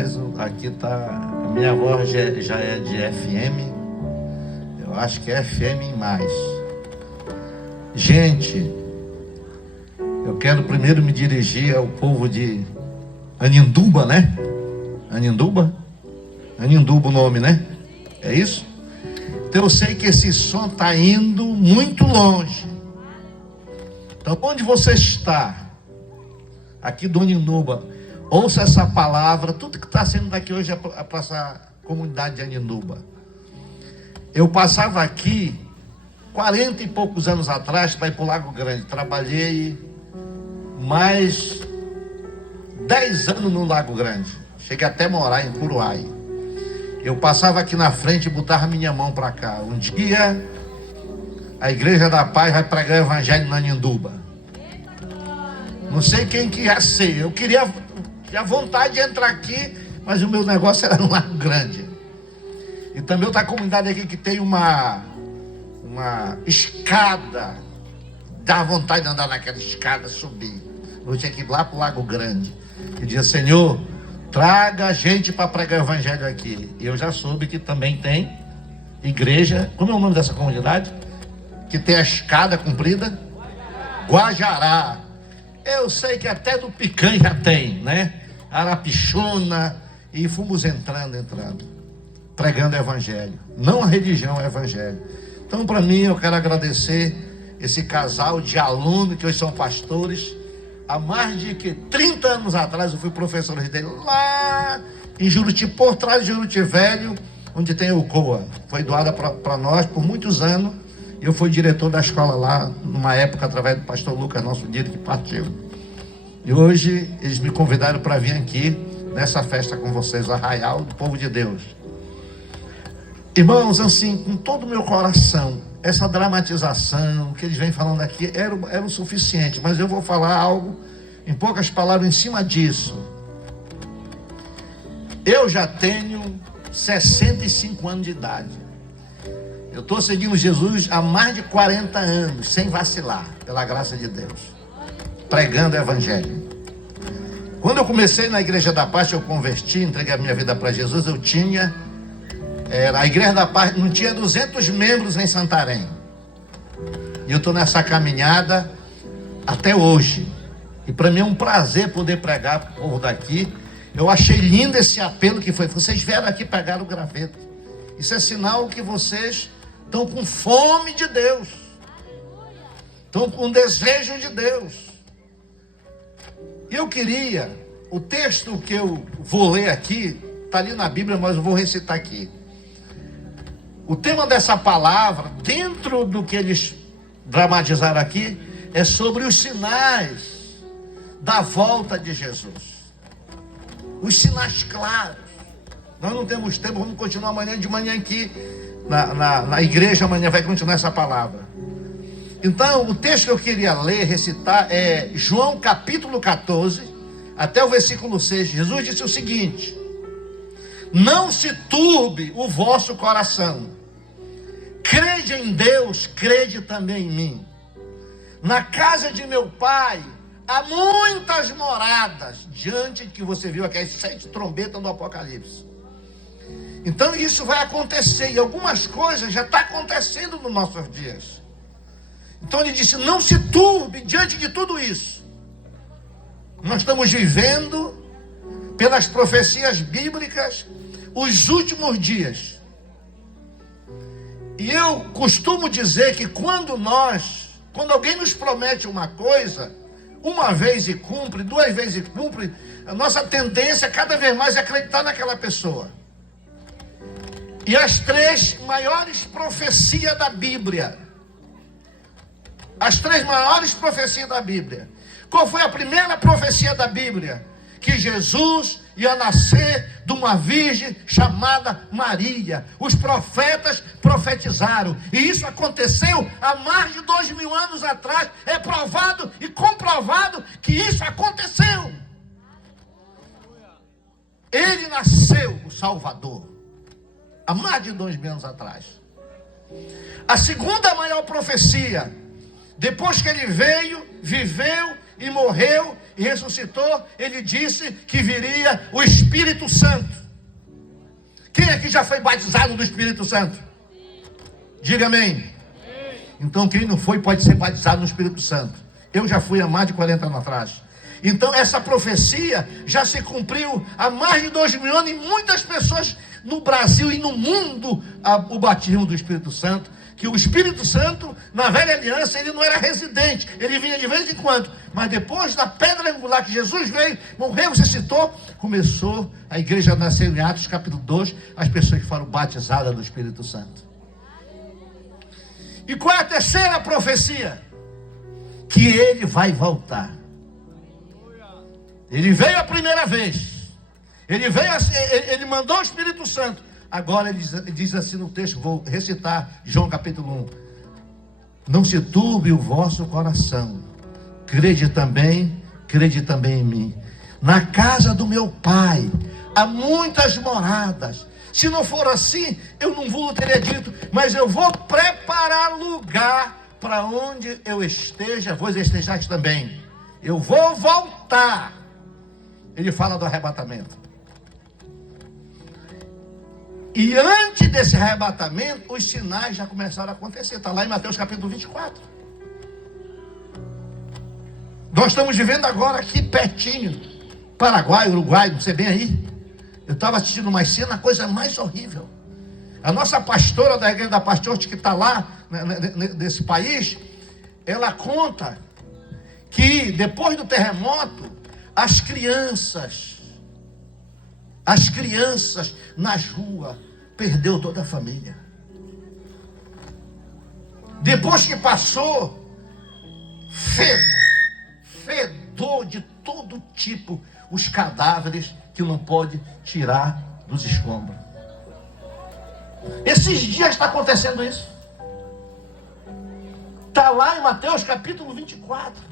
Rapaz, aqui tá. A minha voz já é de FM. Eu acho que é FM em mais. Gente, eu quero primeiro me dirigir ao povo de Aninduba, né? Aninduba? Aninduba o nome, né? É isso? Então eu sei que esse som está indo muito longe. Então onde você está? Aqui do Aninduba. Ouça essa palavra. Tudo que está sendo daqui hoje é para essa comunidade de Aninduba. Eu passava aqui 40 e poucos anos atrás para ir para o Lago Grande. Trabalhei mais 10 anos no Lago Grande. Cheguei até a morar em Curuai. Eu passava aqui na frente e botava minha mão para cá. Um dia a Igreja da Paz vai pregar o Evangelho na Aninduba. Não sei quem que ia ser. Eu tinha vontade de entrar aqui, mas o meu negócio era no Lago Grande. E também outra comunidade aqui que tem uma escada. Dá vontade de andar naquela escada, subir. Eu tinha que ir lá para o Lago Grande. E dizia: Senhor, traga gente para pregar o Evangelho aqui. E eu já soube que também tem igreja. Como é o nome dessa comunidade? Que tem a escada comprida? Guajará. Eu sei que até do Picanha já tem, né? Arapixuna. E fomos entrando. Pregando o Evangelho. Não a religião, é o Evangelho. Então, para mim, eu quero agradecer esse casal de alunos que hoje são pastores. Há mais de 30 anos atrás eu fui professor dele lá em Juruti, por trás de Juruti Velho, onde tem o COA. Foi doada para nós por muitos anos. E eu fui diretor da escola lá, numa época, através do pastor Lucas, nosso líder que partiu. E hoje eles me convidaram para vir aqui, nessa festa com vocês, o Arraial do Povo de Deus. Irmãos, assim, com todo o meu coração, essa dramatização que eles vêm falando aqui era o suficiente, mas eu vou falar algo, em poucas palavras, em cima disso. Eu já tenho 65 anos de idade. Eu estou seguindo Jesus há mais de 40 anos, sem vacilar, pela graça de Deus, pregando o Evangelho. Quando eu comecei na Igreja da Paz, eu converti, entreguei a minha vida para Jesus, a Igreja da Paz não tinha 200 membros em Santarém. E eu estou nessa caminhada até hoje. E para mim é um prazer poder pregar para o povo daqui. Eu achei lindo esse apelo que foi. Vocês vieram aqui pegar o graveto. Isso é sinal que vocês estão com fome de Deus. Estão com desejo de Deus. E eu queria, o texto que eu vou ler aqui, está ali na Bíblia, mas eu vou recitar aqui. O tema dessa palavra, dentro do que eles dramatizaram aqui, é sobre os sinais da volta de Jesus. Os sinais claros. Nós não temos tempo, vamos continuar amanhã de manhã aqui na igreja, amanhã vai continuar essa palavra. Então, o texto que eu queria ler, recitar, é João capítulo 14, até o versículo 6. Jesus disse o seguinte: não se turbe o vosso coração. Crede em Deus, crede também em mim. Na casa de meu pai há muitas moradas, diante de que você viu aquelas 7 trombetas do Apocalipse. Então isso vai acontecer, e algumas coisas já estão acontecendo nos nossos dias. Então ele disse: não se turbe diante de tudo isso. Nós estamos vivendo, pelas profecias bíblicas, os últimos dias. E eu costumo dizer que quando alguém nos promete uma coisa, uma vez e cumpre, 2 vezes e cumpre, a nossa tendência cada vez mais é acreditar naquela pessoa. E as 3 maiores profecias da Bíblia. As 3 maiores profecias da Bíblia. Qual foi a primeira profecia da Bíblia? Que Jesus ia nascer de uma virgem chamada Maria. Os profetas profetizaram. E isso aconteceu há mais de 2000 anos atrás. É provado e comprovado que isso aconteceu. Ele nasceu, o Salvador, há mais de 2000 anos atrás. A segunda maior profecia, depois que ele veio, viveu e morreu e ressuscitou, ele disse que viria o Espírito Santo. Quem aqui já foi batizado do Espírito Santo? Diga amém. Então quem não foi pode ser batizado no Espírito Santo. Eu já fui há mais de 40 anos atrás. Então essa profecia já se cumpriu há mais de 2.000 anos, e muitas pessoas no Brasil e no mundo o batismo do Espírito Santo. Que o Espírito Santo, na velha aliança, ele não era residente, ele vinha de vez em quando, mas depois da pedra angular que Jesus veio, morreu, ressuscitou, começou a igreja a nascer em Atos capítulo 2, as pessoas que foram batizadas do Espírito Santo. E qual é a terceira profecia? Que ele vai voltar. Ele veio a primeira vez, ele mandou o Espírito Santo. Agora ele diz assim no texto, vou recitar João capítulo 1. Não se turbe o vosso coração, crede também em mim. Na casa do meu pai há muitas moradas. Se não for assim, eu não vos teria dito, mas eu vou preparar lugar para onde eu esteja, vós estejais também. Eu vou voltar. Ele fala do arrebatamento. E antes desse arrebatamento, os sinais já começaram a acontecer. Está lá em Mateus capítulo 24. Nós estamos vivendo agora aqui pertinho, Paraguai, Uruguai, não sei bem aí. Eu estava assistindo uma cena, a coisa mais horrível. A nossa pastora da igreja da Pastorte, que está lá, nesse país, ela conta que depois do terremoto, as crianças nas ruas, perdeu toda a família. Depois que passou, fedor de todo tipo, os cadáveres que não pode tirar dos escombros. Esses dias está acontecendo isso. Está lá em Mateus capítulo 24.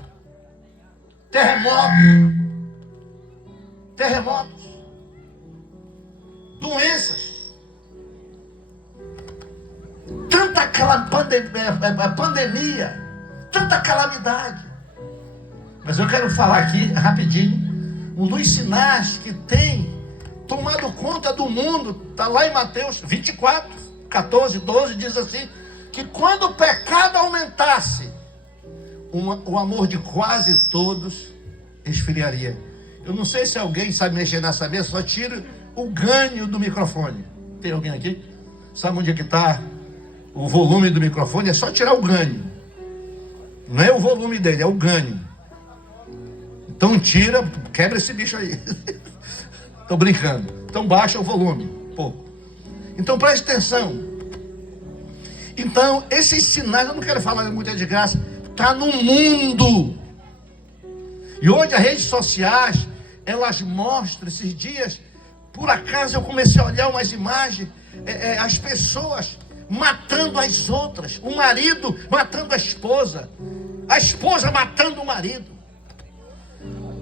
Terremotos, doenças, tanta pandemia, tanta calamidade. Mas eu quero falar aqui rapidinho, um dos sinais que tem tomado conta do mundo, está lá em Mateus 24, 14, 12, diz assim, que quando o pecado aumentasse, o amor de quase todos esfriaria. Eu não sei se alguém sabe mexer nessa mesa, só tira o ganho do microfone. Tem alguém aqui? Sabe onde é que está o volume do microfone? É só tirar o ganho. Não é o volume dele, é o ganho. Então tira, quebra esse bicho aí. Estou brincando. Então baixa o volume, pouco. Então preste atenção. Então esses sinais, eu não quero falar muito de graça, está no mundo. E hoje as redes sociais, elas mostram esses dias. Por acaso eu comecei a olhar umas imagens, as pessoas matando as outras, o marido matando a esposa matando o marido,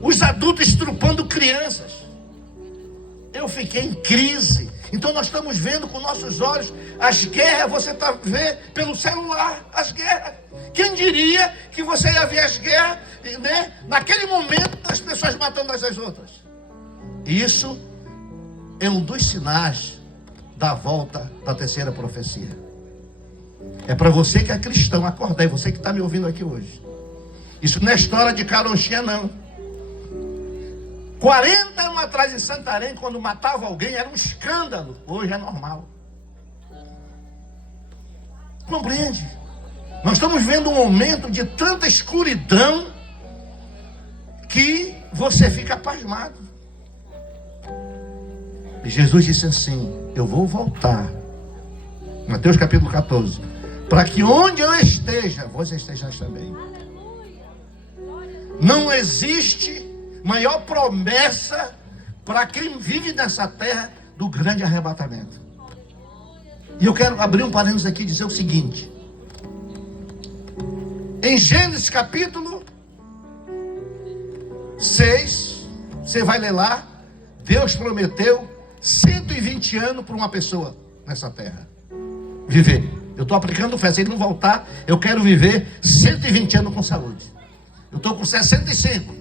os adultos estrupando crianças. Eu fiquei em crise. Então nós estamos vendo com nossos olhos as guerras, você está vendo pelo celular, as guerras. Quem diria que você ia ver as guerras, né? Naquele momento, as pessoas matando umas às outras. Isso é um dos sinais da volta da terceira profecia. É para você que é cristão acordar, é você que está me ouvindo aqui hoje. Isso não é história de caronchinha, não. 40 anos atrás em Santarém, quando matava alguém, era um escândalo. Hoje é normal. Compreende? Nós estamos vendo um momento de tanta escuridão que você fica pasmado. E Jesus disse assim, eu vou voltar. Mateus capítulo 14. Para que onde eu esteja, vós estejais também. Não existe maior promessa para quem vive nessa terra do grande arrebatamento. E eu quero abrir um parênteses aqui e dizer o seguinte. Em Gênesis capítulo 6, você vai ler lá, Deus prometeu 120 anos para uma pessoa nessa terra viver. Eu estou aplicando fé, se ele não voltar, eu quero viver 120 anos com saúde. Eu estou com 65.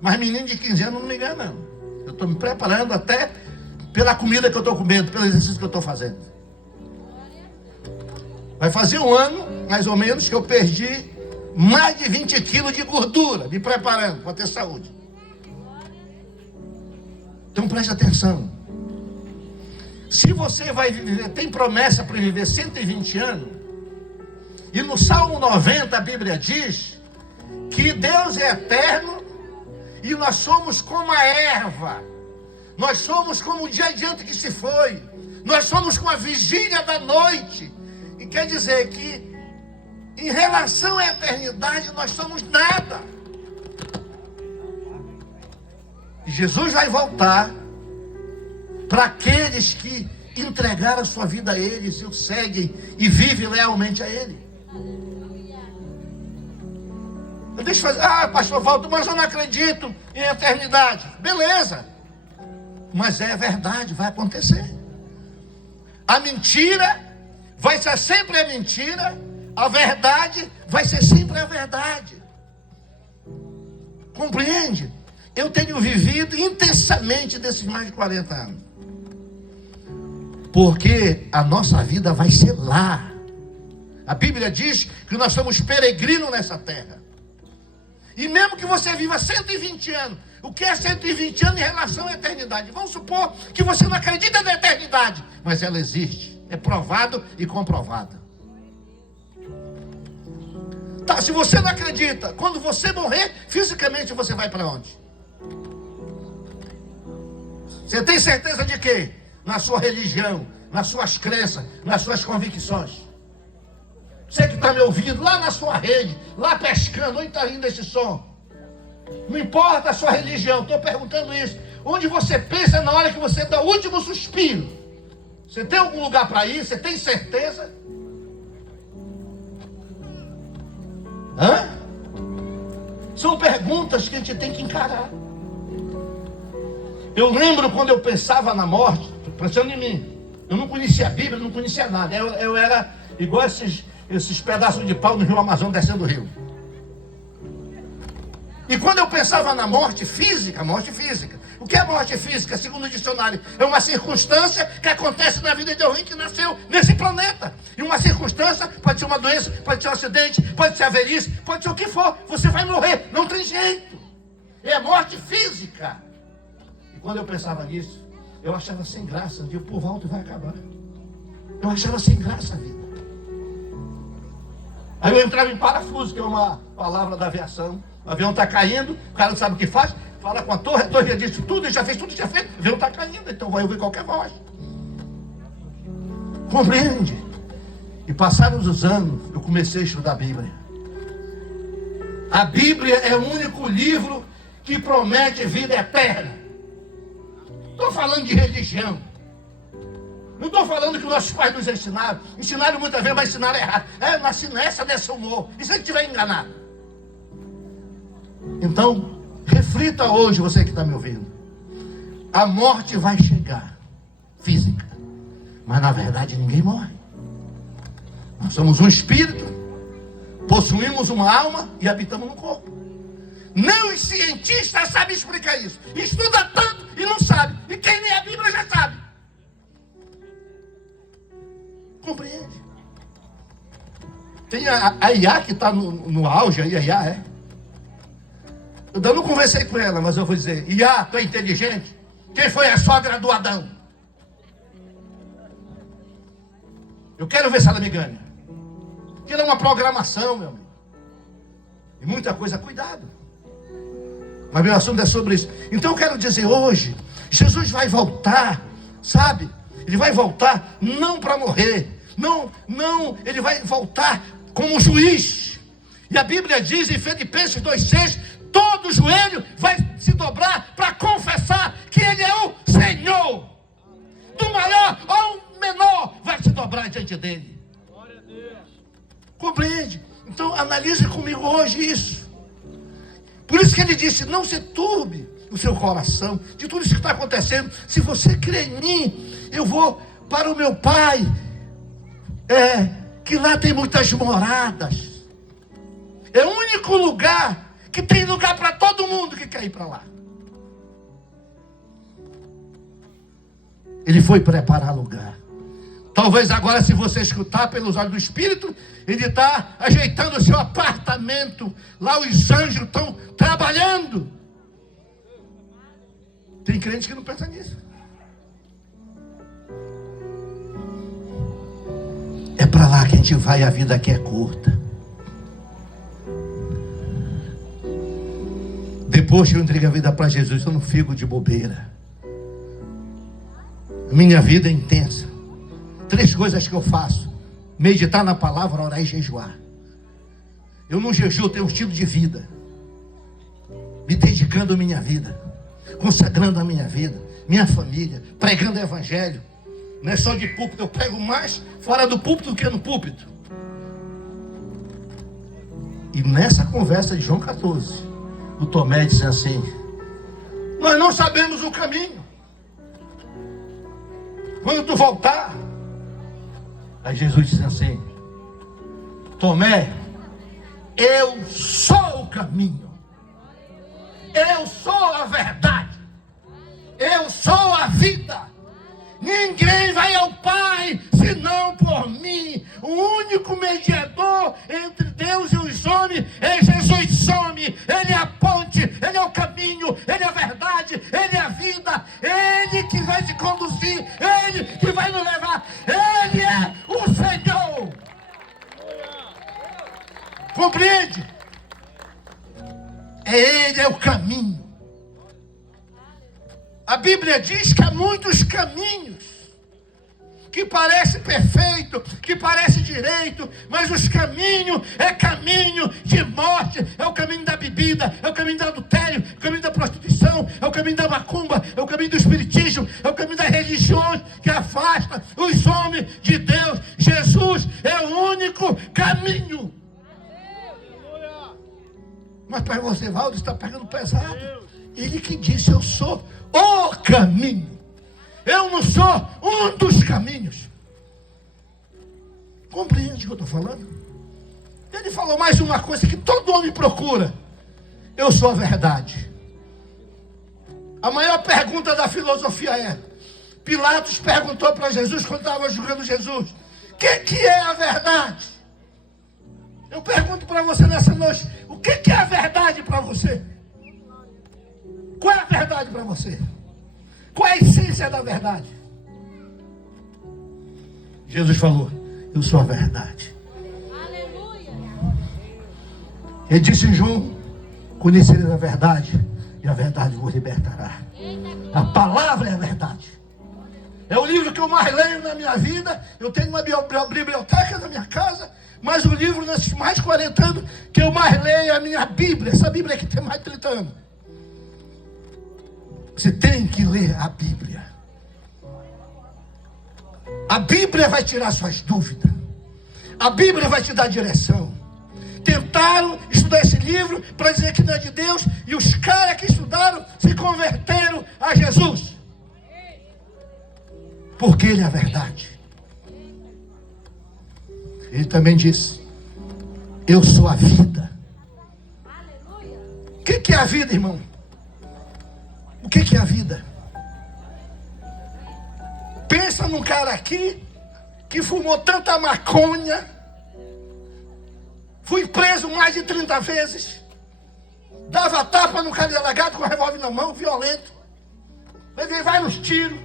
Mas menino de 15 anos não me engana, não. Eu estou me preparando até pela comida que eu estou comendo, pelo exercício que eu estou fazendo. Vai fazer um ano, mais ou menos, que eu perdi mais de 20 quilos de gordura, me preparando para ter saúde. Então preste atenção. Se você vai viver, tem promessa para viver 120 anos, e no Salmo 90 a Bíblia diz que Deus é eterno e nós somos como a erva, nós somos como o dia adiante que se foi, nós somos como a vigília da noite. E quer dizer que em relação à eternidade nós somos nada. E Jesus vai voltar para aqueles que entregaram a sua vida a Ele, e o seguem e vivem lealmente a Ele. Deixa eu fazer, pastor Valdo, mas eu não acredito em eternidade. Beleza, mas é verdade, vai acontecer. A mentira vai ser sempre a mentira, a verdade vai ser sempre a verdade. Compreende? Eu tenho vivido intensamente desses mais de 40 anos. Porque a nossa vida vai ser lá. A Bíblia diz que nós somos peregrinos nessa terra. E mesmo que você viva 120 anos, o que é 120 anos em relação à eternidade? Vamos supor que você não acredita na eternidade, mas ela existe. É provado e comprovado. Tá, se você não acredita, quando você morrer, fisicamente você vai para onde? Você tem certeza de quê? Na sua religião, nas suas crenças, nas suas convicções. Você que está me ouvindo, lá na sua rede, lá pescando, onde está indo esse som? Não importa a sua religião, estou perguntando isso. Onde você pensa na hora que você dá o último suspiro? Você tem algum lugar para ir? Você tem certeza? São perguntas que a gente tem que encarar. Eu lembro quando eu pensava na morte, pensando em mim. Eu não conhecia a Bíblia, não conhecia nada. Eu era igual esses pedaços de pau no rio Amazonas descendo o rio. E quando eu pensava na morte física, o que é morte física? Segundo o dicionário, é uma circunstância que acontece na vida de alguém que nasceu nesse planeta. E uma circunstância pode ser uma doença, pode ser um acidente, pode ser a velhice, pode ser o que for. Você vai morrer, não tem jeito. É morte física. E quando eu pensava nisso, eu achava sem graça. Eu, por volta vai acabar. Eu achava sem graça a vida. Aí eu entrava em parafuso, que é uma palavra da aviação. O avião está caindo, o cara não sabe o que faz, fala com a torre já disse tudo, já fez tudo, já fez, o avião está caindo, então vai ouvir qualquer voz. Compreende? E passados os anos, eu comecei a estudar a Bíblia. A Bíblia é o único livro que promete vida eterna. Estou falando de religião. Não estou falando que nossos pais nos ensinaram. Ensinaram muitas vezes, mas ensinaram errado. Eu nasci nessa humor. E se ele estiver enganado? Então, reflita hoje, você que está me ouvindo. A morte vai chegar, física. Mas na verdade ninguém morre. Nós somos um espírito, possuímos uma alma e habitamos no corpo. Nem os cientistas sabem explicar isso. Estuda tanto e não sabe. E quem lê a Bíblia já sabe. Compreende? Tem a IA que está no auge, a IA é. Eu não conversei com ela, mas eu vou dizer, IA, tu é inteligente? Quem foi a sogra do Adão? Eu quero ver se ela me ganha. Aquilo é uma programação, meu amigo. E muita coisa, cuidado. Mas meu assunto é sobre isso. Então eu quero dizer hoje, Jesus vai voltar, sabe? Ele vai voltar não para morrer. Não, ele vai voltar como juiz. E a Bíblia diz em Filipenses 2,6, todo joelho vai se dobrar para confessar que Ele é o Senhor. Do maior ao menor vai se dobrar diante dEle. Compreende? Então analise comigo hoje isso. Por isso que Ele disse, não se turbe o seu coração de tudo isso que está acontecendo. Se você crê em mim, eu vou para o meu Pai, que lá tem muitas moradas. É o único lugar que tem lugar para todo mundo que quer ir para lá. Ele foi preparar lugar. Talvez agora, se você escutar pelos olhos do Espírito, ele está ajeitando o seu apartamento. Lá os anjos estão trabalhando. Tem crente que não pensa nisso. É para lá que a gente vai, a vida aqui é curta. Depois que eu entreguei a vida para Jesus, eu não fico de bobeira. Minha vida é intensa. 3 coisas que eu faço: meditar na palavra, orar e jejuar. Eu não jejuo, tenho um estilo de vida, me dedicando à minha vida, consagrando a minha vida, minha família, pregando o evangelho. Não é só de púlpito, eu prego mais fora do púlpito do que no púlpito. E nessa conversa de João 14, o Tomé disse assim: nós não sabemos o caminho. Quando tu voltar, aí Jesus disse assim: Tomé, eu sou o caminho, eu sou a verdade, eu sou a vida. Ninguém vai ao Pai senão por mim. O único mediador entre Deus e os homens é Jesus some. Ele é a ponte, Ele é o caminho, Ele é a verdade, Ele é a vida. Ele que vai te conduzir, Ele que vai nos levar. Ele é o Senhor. Compreende? Ele é o caminho. A Bíblia diz que há muitos caminhos que parece perfeito, que parece direito, mas os caminhos é caminho de morte, é o caminho da bebida, é o caminho do adultério, é o caminho da prostituição, é o caminho da macumba, é o caminho do espiritismo, é o caminho das religiões que afasta os homens de Deus. Jesus é o único caminho. Mas para você, Valdo, está pegando pesado. Ele que disse: eu sou o caminho. Eu não sou um dos caminhos. Compreende o que eu estou falando? Ele falou mais uma coisa que todo homem procura: eu sou a verdade. A maior pergunta da filosofia é: Pilatos perguntou para Jesus quando estava julgando Jesus: o que é a verdade? Eu pergunto para você nessa noite: o que é a verdade para você? Qual é a verdade para você? Qual é a essência da verdade? Jesus falou: eu sou a verdade. Aleluia. Ele disse em João: conhecereis a verdade, e a verdade vos libertará. A palavra é a verdade. É o livro que eu mais leio na minha vida. Eu tenho uma biblioteca na minha casa, mas o livro nesses mais de 40 anos que eu mais leio é a minha Bíblia. Essa Bíblia aqui tem mais de 30 anos. Você tem que ler a Bíblia. A Bíblia vai tirar suas dúvidas. A Bíblia vai te dar direção. Tentaram estudar esse livro para dizer que não é de Deus, e os caras que estudaram se converteram a Jesus. Porque Ele é a verdade. Ele também disse: eu sou a vida. O que é a vida, irmão? O que é a vida? Pensa num cara aqui que fumou tanta maconha, fui preso mais de 30 vezes, dava tapa no cara delegado com o revólver na mão, violento, levei vários tiros,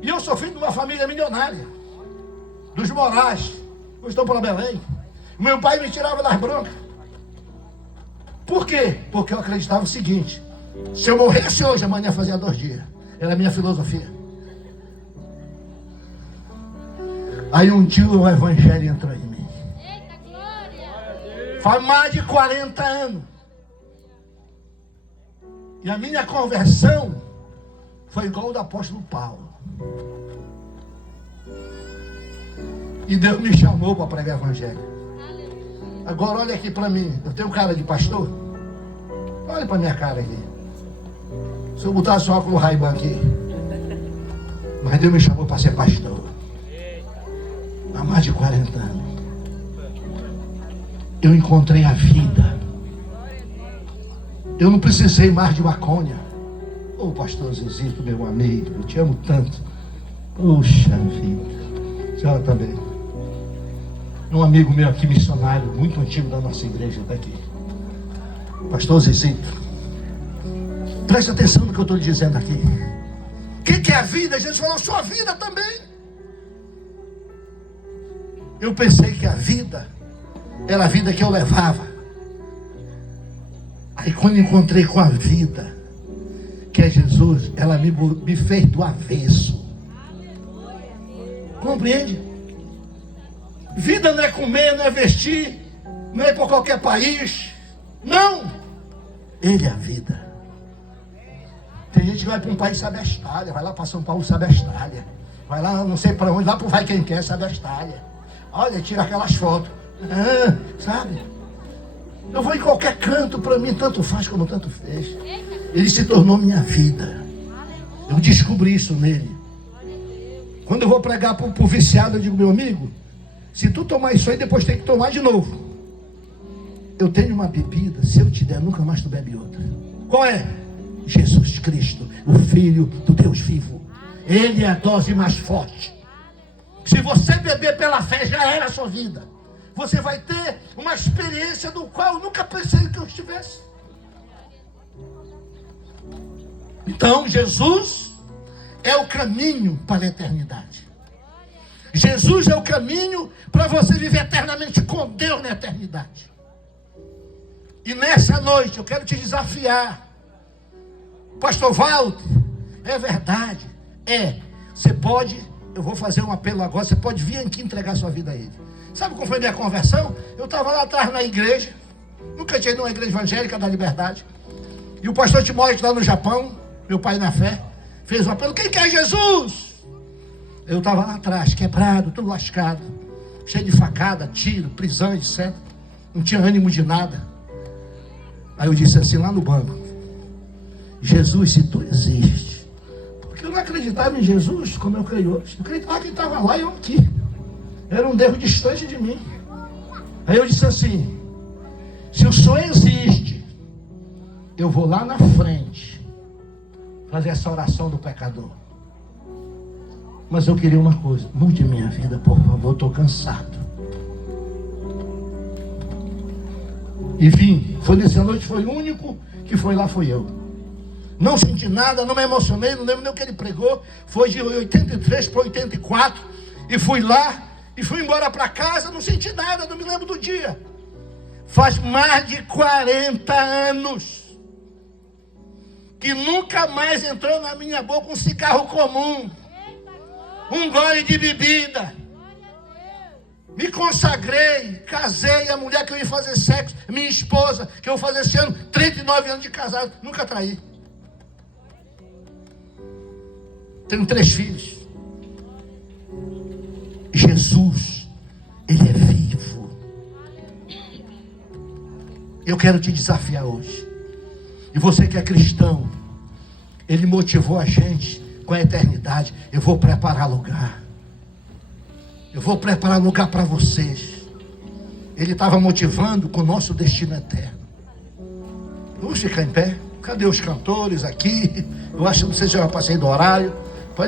e eu sou filho de uma família milionária, dos Moraes, eu estou para Belém. Meu pai me tirava das broncas. Por quê? Porque eu acreditava o seguinte: se eu morresse hoje, amanhã fazia 2 dias. Era a minha filosofia. Aí um dia o evangelho entrou em mim. Eita, glória! Faz mais de 40 anos. E a minha conversão foi igual ao do apóstolo Paulo. E Deus me chamou para pregar o evangelho. Agora olha aqui para mim. Eu tenho cara de pastor? Olha para minha cara aqui. Se eu botar só óculos Ray-Ban aqui. Mas Deus me chamou para ser pastor. Há mais de 40 anos. Eu encontrei a vida. Eu não precisei mais de maconha. Ô pastor Zezito, meu amigo, eu te amo tanto. Puxa vida. A senhora também. Um amigo meu aqui, missionário, muito antigo da nossa igreja, está aqui. Pastor Zezito, preste atenção no que eu estou dizendo aqui. O que é a vida? Jesus falou, sua vida também. Eu pensei que a vida era a vida que eu levava. Aí quando encontrei com a vida, que é Jesus, ela me fez do avesso. Compreende? Vida não é comer, não é vestir, não é ir para qualquer país. Não! Ele é a vida. Tem gente que vai para um país, sabe a Austrália. Vai lá para São Paulo, sabe a Austrália. Vai lá, não sei para onde, lá para o Vai Quem Quer, sabe a Austrália. Olha, tira aquelas fotos. Sabe? Eu vou em qualquer canto, para mim tanto faz como tanto fez. Ele se tornou minha vida. Eu descobri isso nele. Quando eu vou pregar para o viciado, eu digo, meu amigo, se tu tomar isso aí, depois tem que tomar de novo. Eu tenho uma bebida, se eu te der, nunca mais tu bebe outra. Qual é? Jesus Cristo, o Filho do Deus vivo. Ele é a dose mais forte. Se você beber pela fé, já era a sua vida. Você vai ter uma experiência do qual eu nunca pensei que eu estivesse. Então, Jesus é o caminho para a eternidade. Jesus é o caminho para você viver eternamente com Deus na eternidade. E nessa noite eu quero te desafiar. Pastor Walter, é verdade. Você pode, eu vou fazer um apelo agora, você pode vir aqui entregar sua vida a Ele. Sabe qual foi a minha conversão? Eu estava lá atrás na igreja, nunca tinha ido numa igreja evangélica da Liberdade. E o pastor Timóteo lá no Japão, meu pai na fé, fez um apelo, quem quer Jesus? Eu estava lá atrás, quebrado, tudo lascado, cheio de facada, tiro, prisão, etc. Não tinha ânimo de nada. Aí eu disse assim lá no banco, Jesus, se tu existes, porque eu não acreditava em Jesus como eu creio hoje. Eu acreditava que ele estava lá e eu aqui. Era um Deus distante de mim. Aí eu disse assim, se o Senhor existe, eu vou lá na frente fazer essa oração do pecador. Mas eu queria uma coisa, mude minha vida, por favor, estou cansado. E vim, foi nessa noite, foi o único que foi lá, foi eu. Não senti nada, não me emocionei, não lembro nem o que ele pregou. Foi de 83 para 84, e fui lá, e fui embora para casa, não senti nada, não me lembro do dia. Faz mais de 40 anos que nunca mais entrou na minha boca um cigarro comum, um gole de bebida. Me consagrei, casei, a mulher que eu ia fazer sexo, minha esposa, que eu vou fazer esse ano, 39 anos de casado, nunca traí. Tenho 3 filhos. Jesus, Ele é vivo. Eu quero te desafiar hoje. E você que é cristão, Ele motivou a gente com a eternidade. Eu vou preparar lugar. Eu vou preparar lugar para vocês. Ele estava motivando com o nosso destino eterno. Vamos ficar em pé? Cadê os cantores aqui? Eu acho que não sei se eu já passei do horário.